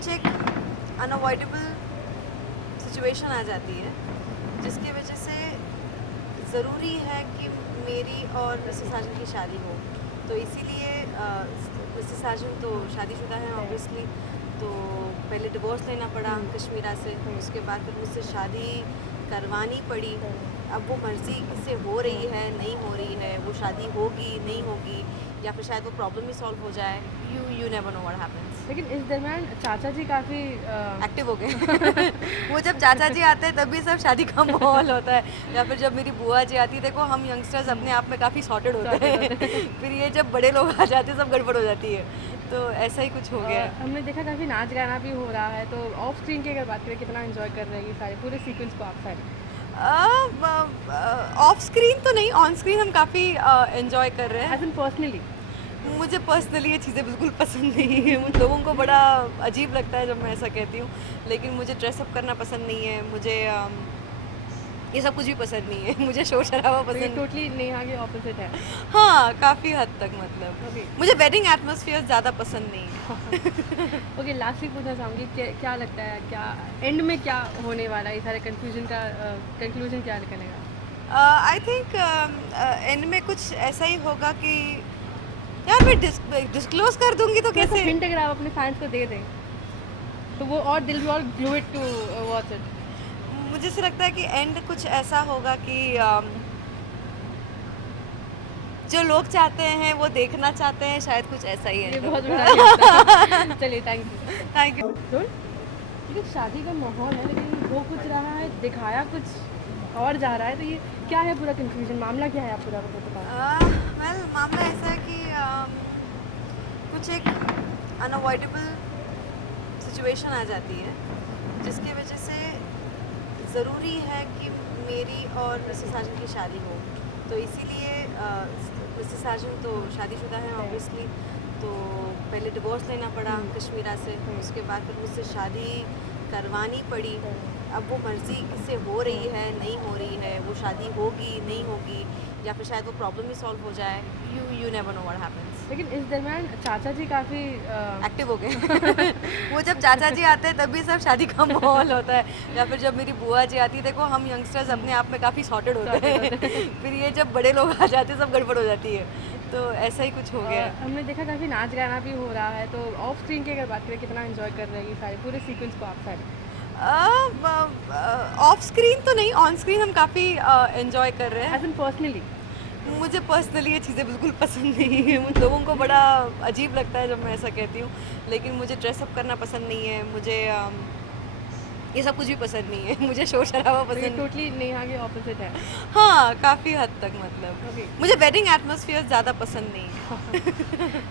कुछ एक unavoidable situation आ जाती है जिसकी वजह से ज़रूरी है कि मेरी और मिसेस साजन की शादी हो। तो इसीलिए मिसेस साजन तो शादीशुदा हैं ऑब्वियसली, तो पहले डिवोर्स लेना पड़ा कश्मीरा से, उसके बाद फिर मुझसे शादी करवानी पड़ी। अब वो मर्ज़ी किससे हो रही है नहीं हो रही है, वो शादी होगी नहीं होगी, या फिर शायद वो प्रॉब्लम ही सॉल्व हो जाए। You never know what happens. लेकिन इस दरमियान चाचा जी काफ़ी एक्टिव हो गए। वो जब चाचा जी आते हैं तभी सब शादी का माहौल होता है, या फिर जब मेरी बुआ जी आती है। देखो हम यंगस्टर्स अपने आप में काफ़ी सॉर्टेड होते हैं फिर ये जब बड़े लोग आ जाते हैं सब गड़बड़ हो जाती है, तो ऐसा ही कुछ हो गया है। हमने देखा काफ़ी नाच गाना भी हो रहा है, तो ऑफ स्क्रीन की अगर बात करें कितना एंजॉय कर रहे हैं ये सारे पूरे सीक्वेंस को आप सारे? ऑफ स्क्रीन तो नहीं, ऑन स्क्रीन हम काफ़ी एंजॉय कर रहे हैं। एज इन पर्सनली मुझे पर्सनली ये चीज़ें बिल्कुल पसंद नहीं है। उन लोगों को बड़ा अजीब लगता है जब मैं ऐसा कहती हूँ, लेकिन मुझे ड्रेसअप करना पसंद नहीं है। मुझे ये सब कुछ भी पसंद नहीं है। मुझे शोर शराबा पसंद नहीं। टोटली नेहा के ऑपोजिट है। हाँ, काफ़ी हद तक मतलब ओके मुझे वेडिंग एटमॉस्फेयर ज़्यादा पसंद नहीं है। ओके, लास्टली पूछना चाहूँगी क्या लगता है, क्या एंड में क्या होने वाला है, ये सारे कंक्लूजन क्या निकलेगा? आई थिंक एंड में कुछ ऐसा ही होगा कि यार मैं डिस्क्लोज कर दूंगी तो कैसे। हिंट अगर आप अपने फैंस को दे दें तो वो और दिल और glue it to watch it. मुझे ऐसा लगता है कि एंड कुछ ऐसा होगा कि जो लोग चाहते हैं वो देखना चाहते हैं, शायद कुछ ऐसा ही ये है। बहुत बड़ा gift है। चलिए थैंक यू। ये शादी का माहौल है लेकिन हो कुछ रहा है, दिखाया कुछ और जा रहा है, तो ये क्या है पूरा कंफ्यूजन, मामला क्या है, आप पूरा बताओ। वेल मामला ऐसा है कि कुछ एक अनअवॉइडेबल सिचुएशन आ जाती है जिसकी वजह से ज़रूरी है कि मेरी और मिसेस साजन की शादी हो। तो इसीलिए मिसेस साजन तो शादीशुदा हैं ऑब्वियसली, तो पहले डिवोर्स लेना पड़ा कश्मीरा से, उसके बाद फिर मुझसे शादी करवानी पड़ी। अब वो मर्ज़ी किससे हो रही है नहीं हो रही है, वो शादी होगी नहीं होगी, या फिर शायद वो प्रॉब्लम ही सॉल्व हो जाए। You never know what happens. लेकिन इस दरमियान चाचा जी काफ़ी एक्टिव हो गए। वो जब चाचा जी आते हैं तभी सब शादी का माहौल होता है, या फिर जब मेरी बुआ जी आती है। देखो हम यंगस्टर्स अपने आप में काफ़ी सॉर्टेड होते हैं फिर ये जब बड़े लोग आ जाते हैं सब गड़बड़ हो जाती है, तो ऐसा ही कुछ हो गया है। हमने देखा काफ़ी नाच गाना भी हो रहा है, तो ऑफ स्क्रीन की अगर बात करें कितना एंजॉय कर रहे हैं ये सारे पूरे सीक्वेंस को आप सारे? ऑफ स्क्रीन तो नहीं, ऑन स्क्रीन हम काफ़ी एंजॉय कर रहे हैं। एज इन पर्सनली मुझे पर्सनली ये चीज़ें बिल्कुल पसंद नहीं है। उन लोगों को बड़ा अजीब लगता है जब मैं ऐसा कहती हूँ, लेकिन मुझे ड्रेसअप करना पसंद नहीं है। मुझे ये सब कुछ भी पसंद नहीं है। मुझे शोर शराबा पसंद नहीं। टोटली नेहा के ऑपोजिट है। हाँ, काफ़ी हद तक मतलब ओके मुझे वेडिंग एटमॉस्फेयर ज़्यादा पसंद नहीं है।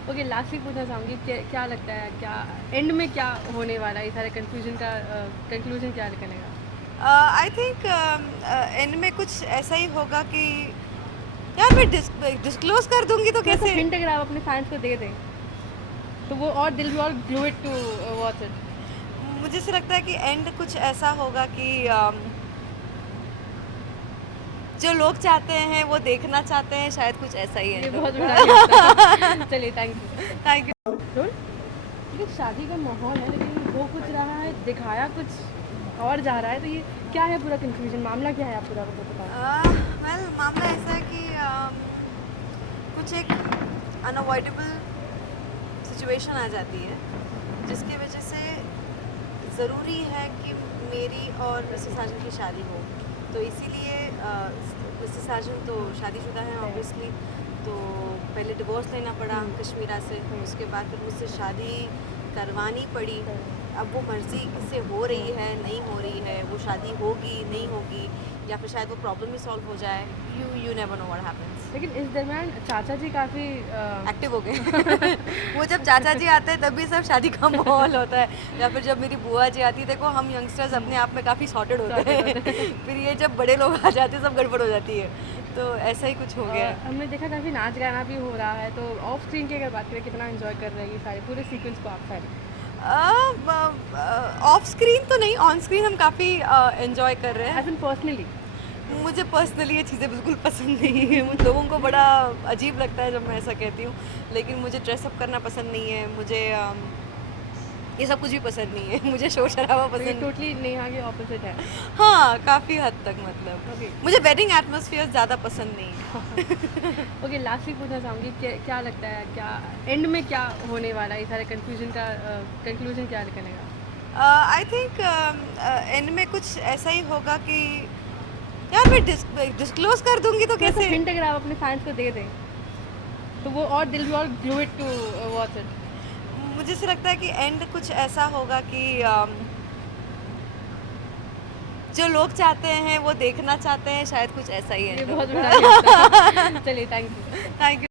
ओके, लास्टली पूछना चाहूँगी क्या लगता है, क्या एंड में क्या होने वाला है, ये सारे कंक्लूजन क्या निकलेगा? आई थिंक एंड में कुछ ऐसा ही होगा कि यार मैं डिस्क्लोज कर दूंगी तो कैसे। हिंट अगर आप अपने फैंस को दे दें तो वो और दिल और glue it to watch it. मुझे ऐसा लगता है कि एंड कुछ ऐसा होगा कि जो लोग चाहते हैं वो देखना चाहते हैं, शायद कुछ ऐसा ही ये है। बहुत बड़ा gift है। चलिए थैंक यू। ये शादी का माहौल है लेकिन हो कुछ रहा है, दिखाया कुछ और जा रहा है, तो ये क्या है पूरा कंफ्यूजन, मामला क्या है, आप पूरा बताओ। वेल मामला ऐसा है कि कुछ एक अनअवॉइडेबल सिचुएशन आ जाती है जिसकी वजह से ज़रूरी है कि मेरी और मिसेस साजन की शादी हो। तो इसीलिए मिसेस साजन तो शादीशुदा हैं ऑब्वियसली, तो पहले डिवोर्स लेना पड़ा कश्मीरा से, उसके बाद फिर मुझसे शादी करवानी पड़ी। अब वो मर्ज़ी किससे हो रही है नहीं हो रही है, वो शादी होगी नहीं होगी, या फिर शायद वो प्रॉब्लम ही सॉल्व हो जाए। You never know what happens. लेकिन इस दरमियान चाचा जी काफ़ी एक्टिव हो गए। वो जब चाचा जी आते हैं तभी सब शादी का माहौल होता है, या फिर जब मेरी बुआ जी आती है। देखो हम यंगस्टर्स अपने आप में काफ़ी सॉर्टेड होते हैं फिर ये जब बड़े लोग आ जाते हैं सब गड़बड़ हो जाती है, तो ऐसा ही कुछ हो गया है। हमने देखा काफ़ी नाच गाना भी हो रहा है, तो ऑफ स्क्रीन की अगर बात करें कितना एंजॉय कर रहे हैं ये सारे पूरे सीक्वेंस को आप सारे? ऑफ स्क्रीन तो नहीं, ऑन स्क्रीन हम काफ़ी एंजॉय कर रहे हैं। एज इन पर्सनली मुझे पर्सनली ये चीज़ें बिल्कुल पसंद नहीं है। उन लोगों को बड़ा अजीब लगता है जब मैं ऐसा कहती हूँ, लेकिन मुझे ड्रेसअप करना पसंद नहीं है। मुझे ये सब कुछ भी पसंद नहीं है मुझे शोर शराबा तो ये पसंद टोटली नेहा के ऑपोजिट है। हाँ काफ़ी हद तक मतलब ओके मुझे वेडिंग एटमॉस्फेयर ज़्यादा पसंद नहीं है ओके, लास्टली पूछना चाहूँगी कि क्या लगता है, क्या एंड में क्या होने वाला है, ये सारे कंफ्यूजन का कंक्लूजन क्या निकलेगा? आई थिंक एंड में कुछ ऐसा ही होगा कि यार मैं डिस्क्लोज कर दूंगी तो कैसे कैसे हिंट अगर आप अपने फैंस को दे दें तो वो और दिल भी और glue it to watch it. मुझे ऐसा लगता है कि एंड कुछ ऐसा होगा कि जो लोग चाहते हैं वो देखना चाहते हैं शायद कुछ ऐसा ही ये एंड बहुत होगा बड़ा gift है। चलिए, थैंक यू। Thank you